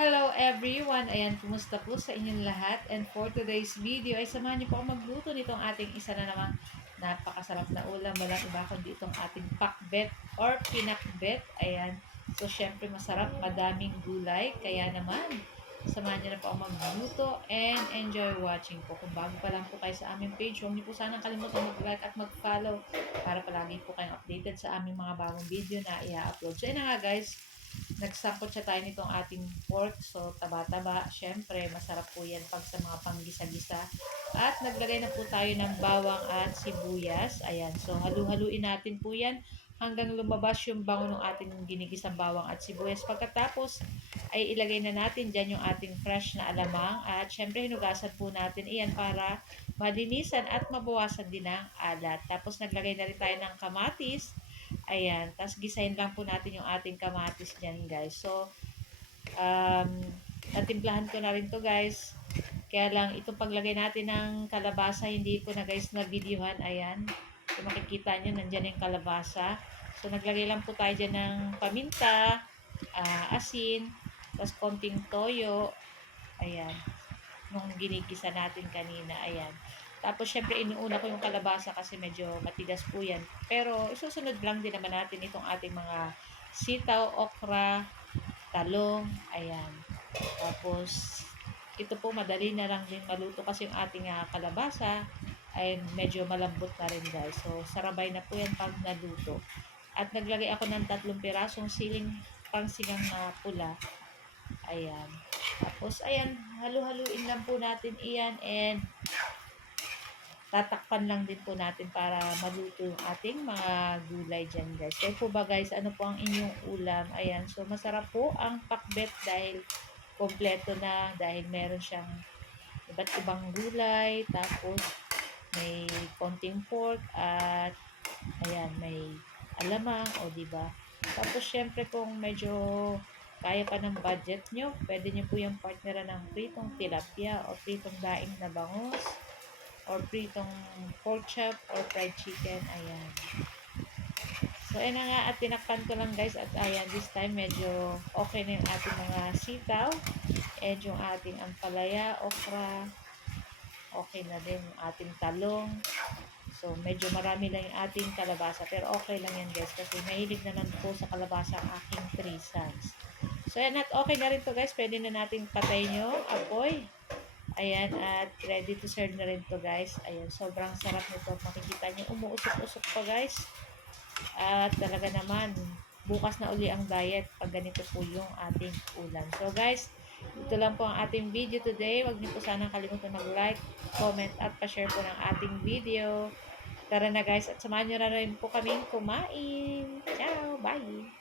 Hello everyone! Ayan, kumusta po sa inyong lahat? And for today's video ay samahan niyo po ako magluto nitong ating isa na namang napakasarap na ulam. Walang iba kundi itong ating pakbet or pinakbet. Ayan. So, syempre masarap, madaming gulay. Kaya naman, samahan niyo na po ako magluto and enjoy watching po. Kung bago pa lang po kayo sa aming page, huwag niyo po sanang kalimutan mag-like at mag-follow para palagi po kayong updated sa aming mga bagong video na i-upload. So, yun na nga guys, nagsangkot siya tayo nitong ating pork. So, taba-taba. Syempre, masarap po yan pag sa mga panggisa-gisa. At naglagay na po tayo ng bawang at sibuyas. Ayan. So, halu-haluin natin po yan hanggang lumabas yung bango ng ating ginigisang bawang at sibuyas. Pagkatapos, ay ilagay na natin dyan yung ating fresh na alamang. At syempre, hinugasan po natin iyan para malinisan at mabawasan din ang alat. Tapos, naglagay na rin tayo ng kamatis. Ayan. Tapos, gisahin lang po natin yung ating kamatis dyan, guys. So, um, natimplahan ko na rin to, guys. Kaya lang, itong paglagay natin ng kalabasa, hindi ko na, guys, na-videohan. Ayan. So, makikita nyo, nandyan yung kalabasa. So, naglagay lang po tayo dyan ng paminta, asin, tapos konting toyo. Ayan. Nung ginigisa natin kanina. Ayan. Tapos, syempre, inuuna ko yung kalabasa kasi medyo matigas po yan. Pero, isusunod lang din naman natin itong ating mga sitaw, okra, talong. Ayan. Tapos, ito po, madali na lang din maluto kasi yung ating kalabasa ay medyo malambot na rin guys. So, sarabay na po yan pag naluto. At naglagay ako ng 3 pirasong siling pangsigang na pula. Ayan. Tapos, ayan, halu-haluin lang po natin iyan and tatakpan lang din po natin para maluto yung ating mga gulay dyan guys. Kaya po ba guys, ano po ang inyong ulam? Ayan, so masarap po ang pakbet dahil kompleto na, dahil meron siyang iba't ibang gulay, tapos may konting pork at ayan, may alamang, o diba? Tapos syempre kung medyo kaya pa ng budget nyo, pwede nyo po yung partneran ng pritong tilapia o pritong daing na bangus or pritong pork chop or fried chicken. Ayan. So, ayan na nga at tinakpan ko lang guys at ayan, this time medyo okay na yung ating mga sitaw and yung ating ampalaya, okra, okay na din yung ating talong. So, medyo marami lang yung ating kalabasa pero okay lang yan guys kasi mahilig naman po sa kalabasa ang aking 3 sons. So, ayan at okay na rin to guys. Pwede na nating patayin yung apoy. Ayan, at ready to serve na rin to guys. Ayan, sobrang sarap nito. Makikita nyo, umuusok-usok pa guys. At talaga naman, bukas na uli ang diet pag ganito po yung ating ulam. So guys, ito lang po ang ating video today. Huwag niyo po sanang kalimutan mag-like, comment, at pa-share po ng ating video. Tara na guys, at samahan nyo na rin po kaming kumain. Ciao! Bye!